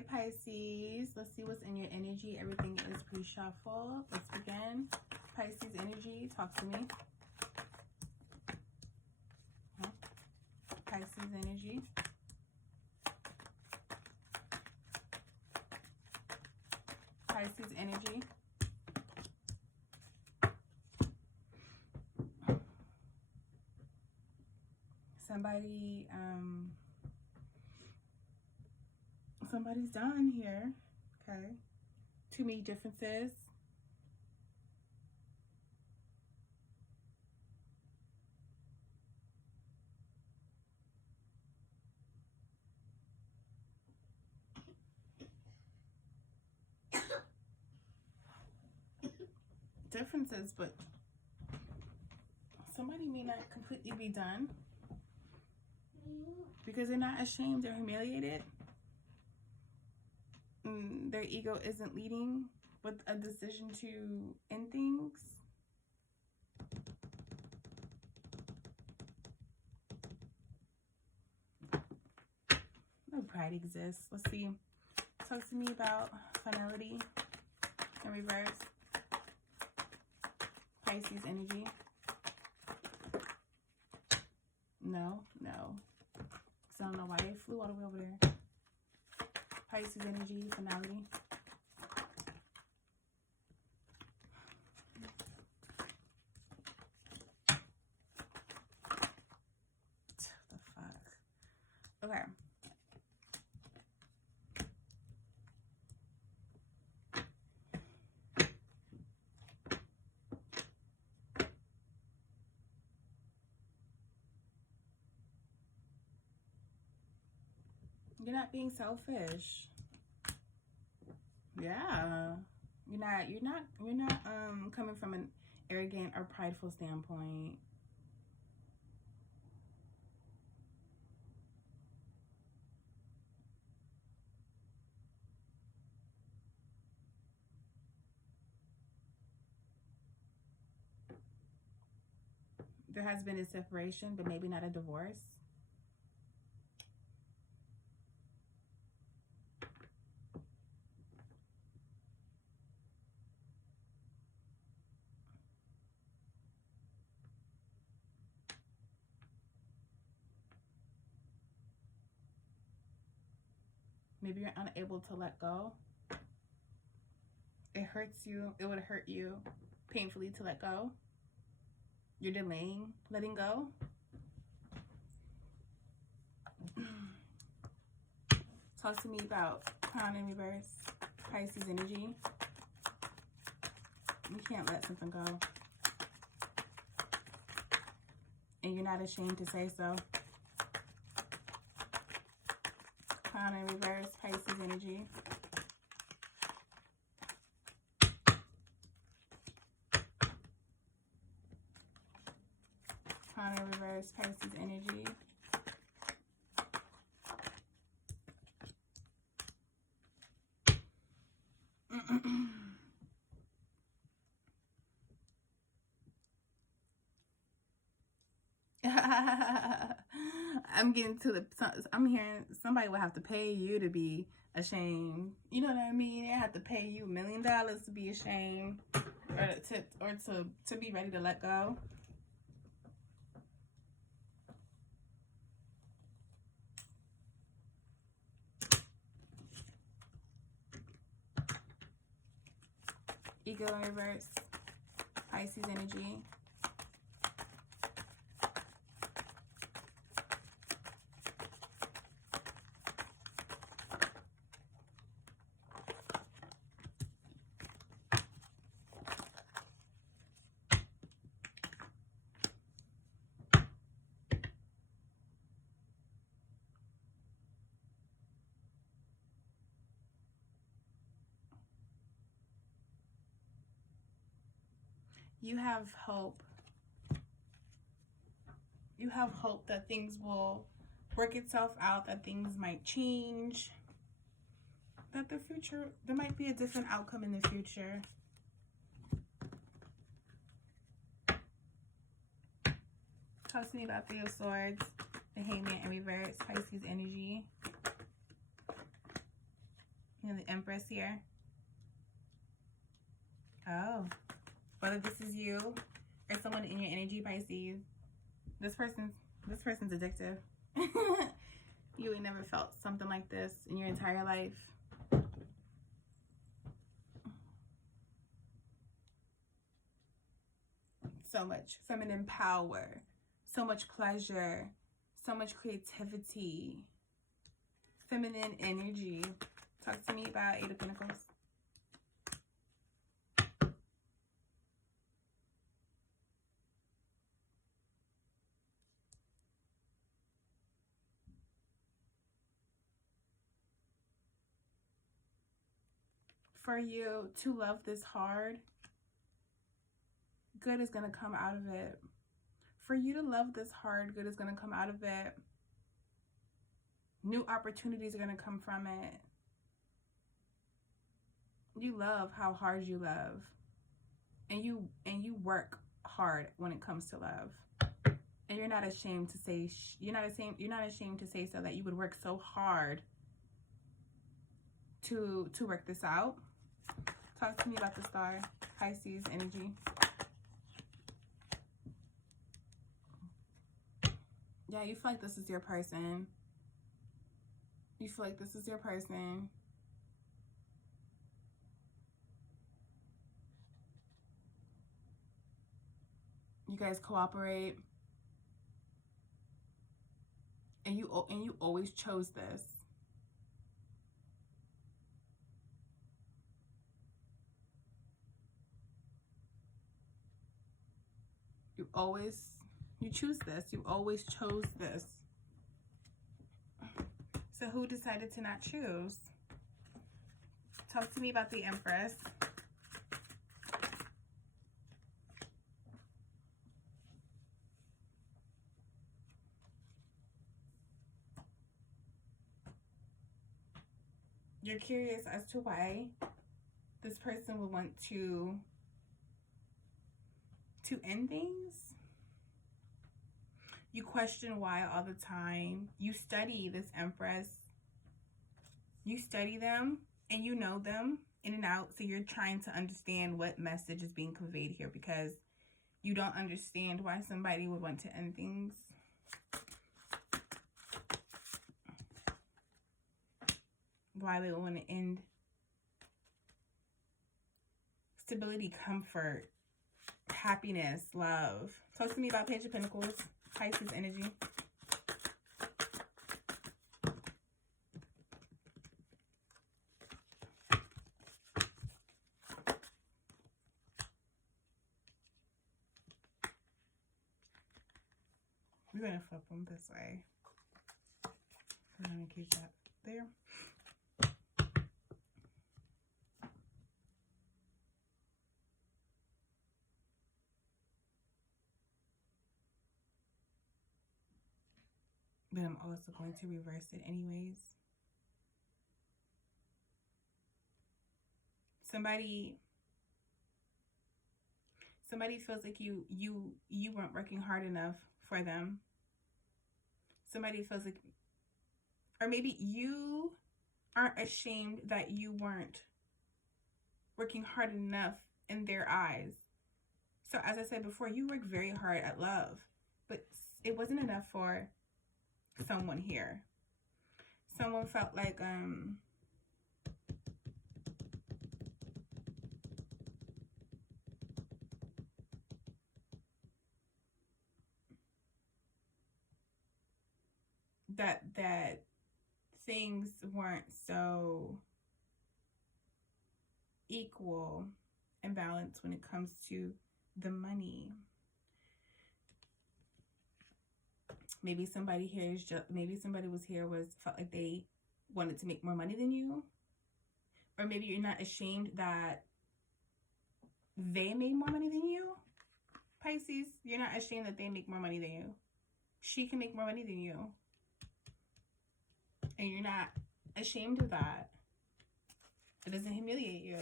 Hi, Pisces. Let's see what's in your energy. Everything is pre-shuffle. Let's begin. Pisces energy, talk to me. Pisces energy. Pisces energy. Somebody's done here. Okay. Too many differences. But somebody may not completely be done because they're not ashamed or humiliated. Their ego isn't leading with a decision to end things. No pride exists. Let's see. Talk to me about finality in reverse. Pisces energy. No. So I don't know why they flew all the way over there. Pisces energy, finality. The fuck? Okay. You're not being selfish. Yeah. You're not coming from an arrogant or prideful standpoint. There has been a separation, but maybe not a divorce. Maybe you're unable to let go. It hurts you. It would hurt you painfully to let go. You're delaying letting go. Talk to me about Crown in reverse. Pisces energy. You can't let something go. And you're not ashamed to say so. Crown in reverse. Pisces energy. Crown in reverse. Pisces energy. I'm hearing somebody will have to pay you to be ashamed. You know what I mean? They have to pay you $1 million to be ashamed, or to be ready to let go. Ego in reverse. Pisces energy. You have hope. You have hope that things will work itself out, that things might change, that there might be a different outcome in the future. Talk to me about Three of Swords, the Hangman in reverse, Pisces energy. And the Empress here. Oh. Whether this is you or someone in your energy, Pisces, this person's addictive. You ain't never felt something like this in your entire life. So much feminine power, so much pleasure, so much creativity, feminine energy. Talk to me about Eight of Pentacles. For you to love this hard, good is going to come out of it. For you to love this hard, good is going to come out of it. New opportunities are going to come from it. You love how hard you love. And you work hard when it comes to love. And you're not ashamed to say you're not ashamed to say so, that you would work so hard to work this out. Talk to me about the Star, Pisces energy. Yeah, you feel like this is your person. You feel like this is your person. You guys cooperate. And you always chose this. You choose this. You always chose this. So who decided to not choose? Talk to me about the Empress. You're curious as to why this person would want to end things. You question why all the time. You study this Empress. You study them and you know them in and out. So you're trying to understand what message is being conveyed here, because you don't understand why somebody would want to end things. Why they would want to end stability, comfort, happiness, love. Talk to me about Page of Pentacles, Pisces energy. We're going to flip them this way. I'm going to keep that there. But I'm also going to reverse it anyways. Somebody feels like you weren't working hard enough for them. Somebody feels like, or maybe you aren't ashamed that you weren't working hard enough in their eyes. So as I said before, you work very hard at love, but it wasn't enough for someone here. Someone felt like that things weren't so equal and balanced when it comes to the money. Maybe somebody here is just, maybe somebody felt like they wanted to make more money than you. Or maybe you're not ashamed that they made more money than you. Pisces, you're not ashamed that they make more money than you. She can make more money than you. And you're not ashamed of that. It doesn't humiliate you.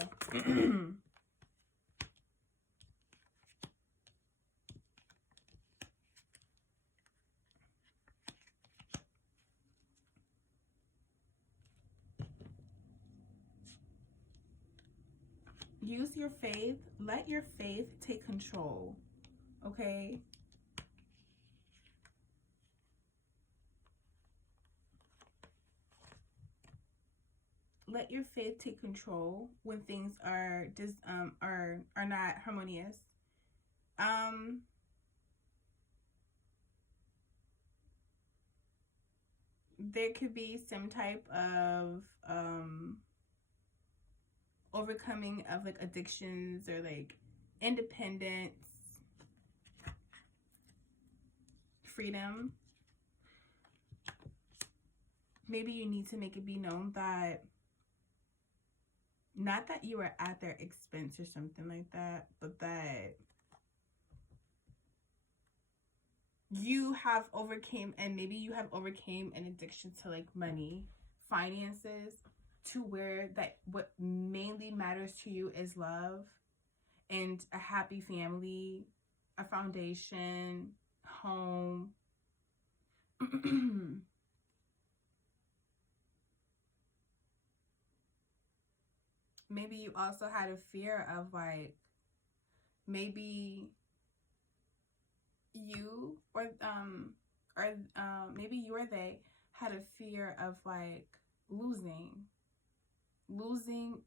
use your faith. Let your faith take control, okay? Let your faith take control when things are just are not harmonious. There could be some type of overcoming of like addictions or like independence, freedom. Maybe you need to make it be known that, not that you are at their expense or something like that, but that you have overcame, and maybe you have overcame an addiction to like money, finances, to where that what mainly matters to you is love and a happy family, a foundation, home. Maybe you also had a fear of like, maybe you or maybe you or they had a fear of like losing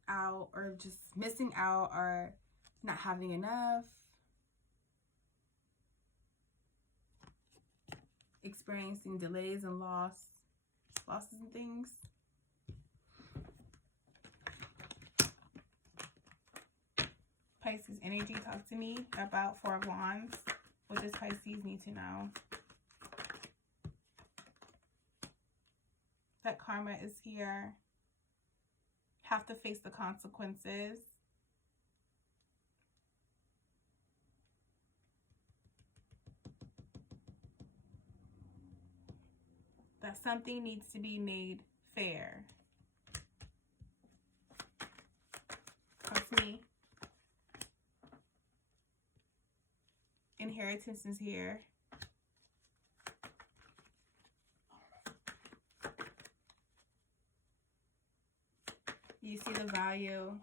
out, or just missing out, or not having enough, experiencing delays and losses and things. Pisces energy, talk to me about Four of Wands. What does Pisces need to know? That karma is here. Have to face the consequences. That something needs to be made fair. Talk to me. Inheritance is here. You see the value.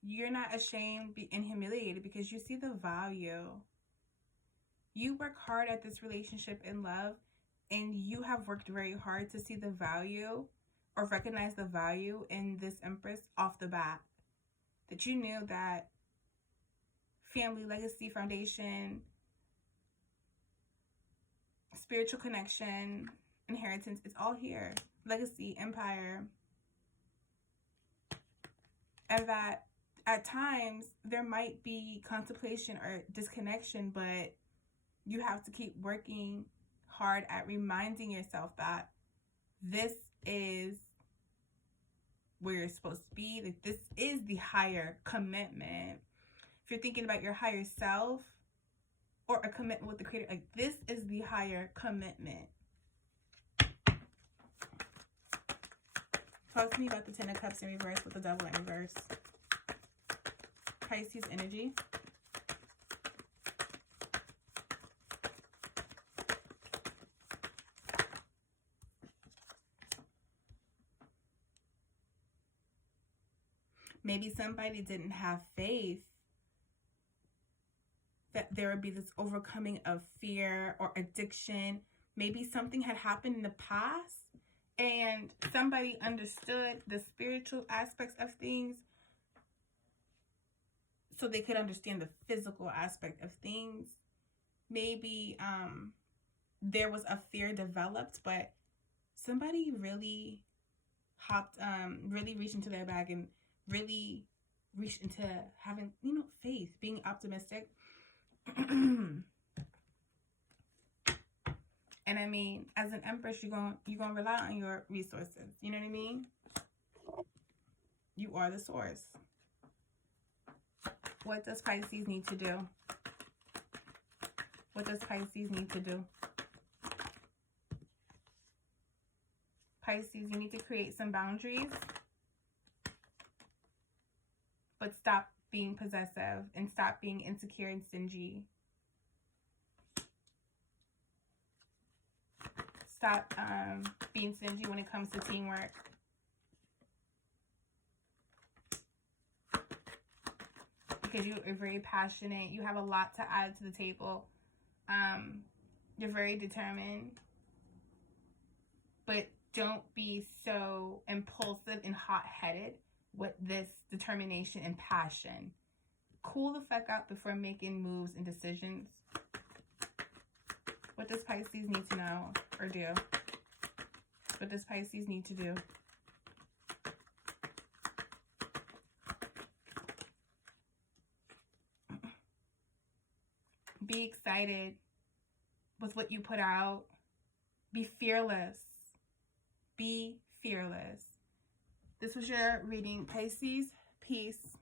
You're not ashamed and humiliated because you see the value. You work hard at this relationship in love, and you have worked very hard to see the value or recognize the value in this Empress off the bat. That you knew that family, legacy, foundation, spiritual connection, inheritance, it's all here. Legacy, empire. And that at times there might be contemplation or disconnection, but you have to keep working hard at reminding yourself that this is where you're supposed to be. Like, this is the higher commitment. If you're thinking about your higher self or a commitment with the Creator, like, this is the higher commitment. Talk to me about the Ten of Cups in reverse with the Devil in reverse. Pisces energy. Maybe somebody didn't have faith that there would be this overcoming of fear or addiction. Maybe something had happened in the past and somebody understood the spiritual aspects of things so they could understand the physical aspect of things. Maybe there was a fear developed, but somebody really really reached into their bag and really reached into having, faith, being optimistic. And I mean, as an Empress, you're gonna rely on your resources. You know what I mean? You are the source. What does Pisces need to do? What does Pisces need to do? Pisces, you need to create some boundaries, but stop being possessive and stop being insecure and stingy. Stop being stingy when it comes to teamwork. because you are very passionate. You have a lot to add to the table. You're very determined. But don't be so impulsive and hot-headed with this determination and passion. Cool the fuck out before making moves and decisions. What does Pisces need to know or do? What does Pisces need to do? Be excited with what you put out. Be fearless. Be fearless. This was your reading, Pisces. Peace.